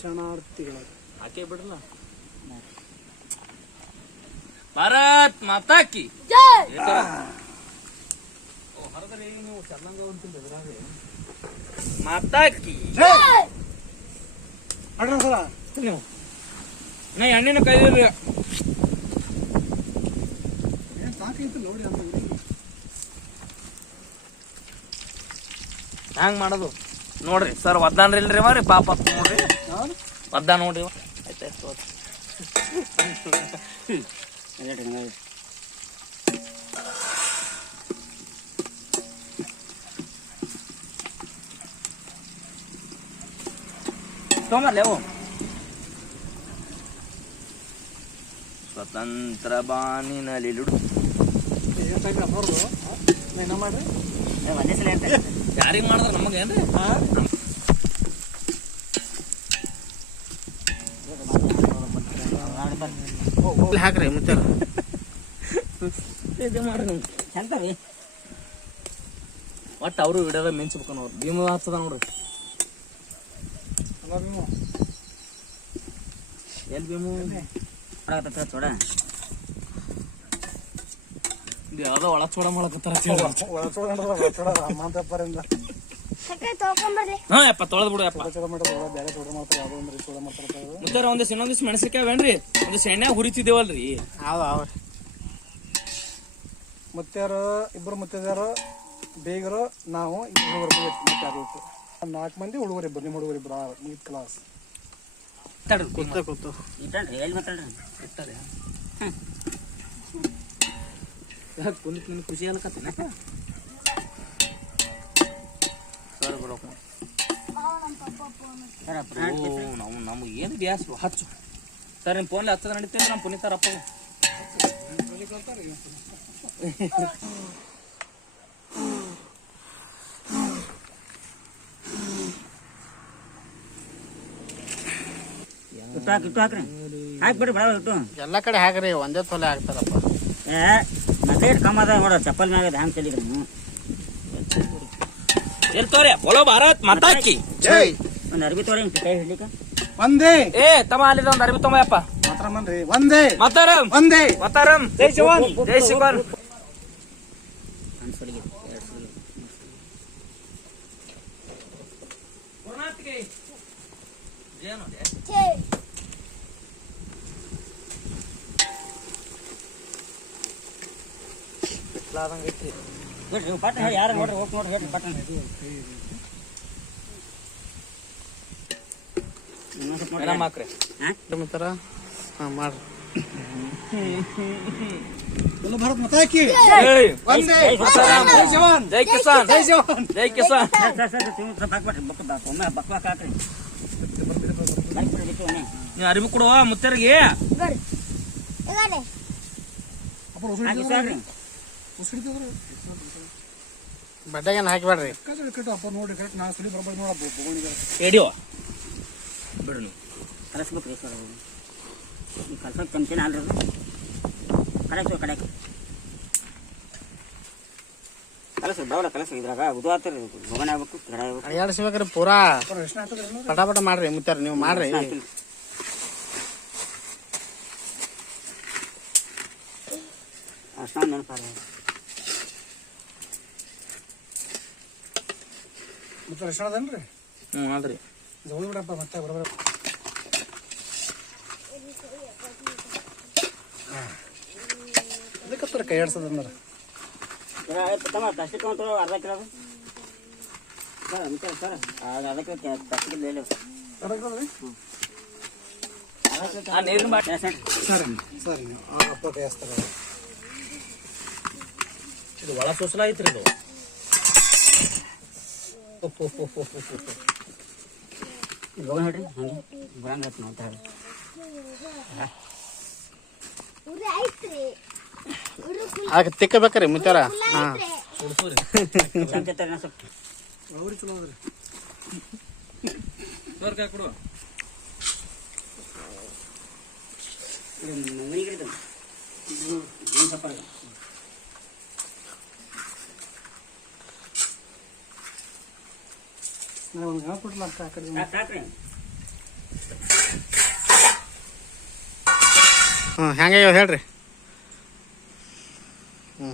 ಶರಣಾರ್ಥಿಗಳು ಹಾಕೇ ಬಿಡ್ರಲ್ಲ. ಭಾರತ್ ಮಾತಾ ಕಿ ಹೊರದ್ರಿ ನೀವು ಚಲ್ಲಂಗ ಅಂತಿದ್ರಾಗ ಮಾತಾ ಕಿ ಅಡ್ರ ನೀವು ನಾ ಎಣ್ಣೆನ ಕೈದಿರ್ರಿ ಸಾಕೈತಿ ನೋಡಿ ಅಂತ ಹ್ಯಾಂಗ ಮಾಡೋದು ನೋಡ್ರಿ ಸರ್ ಒದ್ದಾನ್ರಿ ಇಲ್ರಿ ಮಾರಿ ಪಾಪ ನೋಡ್ರಿ ಒದ್ದ ನೋಡ್ರಿ ಆಯ್ತಾಯ್ತು ತೊಂಬರ್ಲೇವು ಸ್ವತಂತ್ರ ಬಾನಿನಲ್ಲಿ ಮಾಡ್ರಿ ಒಂದೇ ಸಲ ಹೇಳ್ತಾರೆ ಯಾರಿಗೆ ಮಾಡಿದ್ರ ನಮಗೇನ್ರಿ ಹಾಕ್ರಿ ಮುಚ್ಚ ಇದು ಮಾಡ್ರಿ ನೀವು ಚಂತರಿ ಒಟ್ಟು ಅವರು ವಿಡಿಯೋದಾಗ ಮೆನ್ಸ್ಬೇಕು ನೋಡ್ರಿ ಭೀಮ ಹಚ್ಚದ ನೋಡ್ರಿ ಎಲ್ಲಿ ಭೀಮು ಚೋಡ ಇದು ಯಾವ್ದೋ ಒಳ ಚೋಡ ಮಾಡಕತ್ತಾರ ಹಾ ಯಪ್ಪ ತೊಳೆದ್ ಬಿಡು ಯಪ್ಪ ಮುದ್ದಾರ ಒಂದಿವ್ಸ ಇನ್ನೊಂದಿವ್ಸ ಮೆಣಸಿನ್ಕಾಯಿ ಒಂದಿವ್ಸ ಎಣ್ಣೆ ಹುರಿತಿದ್ದೇವಲ್ರಿ ಮುತ್ಯಾರು ಇಬ್ರು ಮುತ್ತೈದಾರು ಬೇಗರು ನಾವು ಹುಡುಗರು 4 ಮಂದಿ ಹುಡುಗರು ಇಬ್ಬರು ನಿಮ್ಮ ಹುಡುಗರು ಇಬ್ರು 8 ಕ್ಲಾಸ್ ಕೂತು ಇಟ್ಟನ್ರಿ ಎಲ್ಲಿ ಮಾತಾಡ್ರಿ ಇಟ್ಟಾರೆ ಕುಂದಿಕ್ ನಿನ್ ಖುಷಿ ಅನ್ಕತ್ತೇನ ಸರ್ ಬರೋಕ ನಾವು ನಮ್ಗೆ ಏನು ಗ್ಯಾಸ್ ಹಚ್ಚು ಸರ್ ನಿಮ್ಮ ಫೋನ್ಲಿ ಹಚ್ಚದ ನಡೀತೇನೆ ನಮ್ಮ ಪುನೀತಾರಪ್ಪ ಇಟ್ಟು ಹಾಕ್ರಿ ಹಾಕ್ಬಿಡ್ರಿ ಬಡ ಇಟ್ಟು ಎಲ್ಲ ಕಡೆ ಹಾಕ್ರಿ ಒಂದೇ ತೊಲೆ ಹಾಕ್ತಾರಪ್ಪ ಮತ್ತೆ ಕಮ್ಮ ಅದ ನೋಡ ಚಪ್ಪಲ್ ಮ್ಯಾಗ ಹ್ಯಾಂಗ್ ಚಲಿದ್ರಿ ನೀವು ಇರ್ತವ್ರೆ ಬೋಲೋ ಭಾರತ್ ಮಾತಾ ಕಿ ಜೈ ಒಂದು ಅರ್ಬಿ ತೋರಿ ಕೈ ಹಿಡ್ಲಿಕ್ಕೆ ಒಂದೇ ಏ ತಮ್ಮ ಅಲ್ಲಿದ ಒಂದು ಅರ್ಬಿ ತೊಂಬಯಪ್ಪ ಮಾತ್ರ ಮನ್ರಿ ಒಂದೇ ಮಾತಾರಂ ಒಂದೇ ಮಾತಾರಂ ಜೈ ಜವಾನ್ ಜೈ ಶಿವನ್ ಅನ್ಸಲಿಗೆ 2 ಗುರುನಾಥ್ಗೆ ಜೇನು ಬಿಟ್ಲಾದಂಗೈತಿ ನೋಡ್ರಿ ಪಟ್ಟ ಹೇಳಿ ಯಾರು ನೋಡ್ರಿ ಹೋಗಿ ನೋಡ್ರಿ ಹೇಳ್ರಿ ಪಟ್ಟ ಮೇಡಮ್ ಹಾಕ್ರಿ ಮಾಡ್ರಿ ಭಾರತ್ ಮಾತಾ ಕಿ ಒಂದೇ ಜೈ ಜವಾನ್ ಜೈ ಕಿಸಾನ್ ಜೈ ಜವಾನ್ ಜೈ ಕಿಸಾನ್ ಒಮ್ಮೆ ಬಕ್ವಾಕ್ ಹಾಕ್ರಿ ನೀವು ಅರಿವಿ ಕೊಡುವ ಮುತ್ತರಿಗೆ ಬಡ್ಡೆಗೇನು ಹಾಕಿಬೇಡ್ರಿ ಅಪ್ಪ ನೋಡಿ ಕರೆಕ್ಟ್ ನಾ ಸುಳಿ ಬರ್ಬಾರ್ದು ನೋಡಪ್ಪ ರೇಡಿಯೋ ಬಿಡು ನೀವು ಕಲಸ್ಬೇಕ್ರಿ ಸರ್ ಈ ಕಲ್ಸೋಕೆ ಚಮಚನ ಅಲ್ರಿ ಕಡಕ್ಕೆ ಕಲಸ ಬರವಲ್ಲ ಕಲಸ ಇದ್ರಾಗ ಉದು ಆಗ್ತಾರ ಬೊಗಣೆ ಆಗ್ಬೇಕು ಗಡ ಆಗ್ಬೇಕು ಅಡಿಯಾಡಿಸ್ಬೇಕ್ರಿ ಪೂರಾ ಪಟಾಪಟ ಮಾಡ್ರಿ ಮುತ್ತಾರ ನೀವು ಮಾಡ್ರಿ ಅಷ್ಟ ನೆನಪಾರ ಮತ್ತೆ ರಕ್ಷಣ ಅದನ್ರಿ ಅದ್ರಿ ಜೋಳಿ ಬಿಡಪ್ಪ ಮತ್ತೆ ಬರಬರ ಅದಕ್ಕೆ ಕೈ ಆಡ್ಸೋದಂದ್ರೆ ತಮ್ಮ ಪ್ಲಾಸ್ಟಿಕ್ ತೊಗೊಂಡು ಅರ್ಧ ಕಿಲೋ ಸರ್ ಸರ್ ಅದಕ್ಕೆ ಪ್ಲಾಸ್ಟಿಕ್ ಬೇಳೆ ನೀರಿನ ಬಾಟಲಿ ಸರಿ ಸರಿ ಅಪ್ಪ ಕೈ ಹಚ್ತಾರೆ ಇದು ಒಳ ಸೋಸಲ ಐತ್ರಿ ಇದು ಬೊಗಣೆ ಹೇಳ್ರಿ ಹಂಗೆ ಬರಂಗ ಆಯ್ತು ನೋಡ್ತಾ ಹೇಳಿ ಆಗ ತಿಕ್ಕಬೇಕ್ರಿ ಮುತ್ತಾರ ಹಾಂ ಅವ್ರಿ ಚಲೋ ಅದ್ರಿ ನೋಡ್ಕಾಯ್ ಕೊಡು ಒಂದು ಹೇಳ್ಕೊಟ್ಲ ಅಕ್ಕ ಆ ಕಡೆ ಹ್ಞೂ ಹೆಂಗೆ ಹೇಳ್ರಿ. ಹ್ಞೂ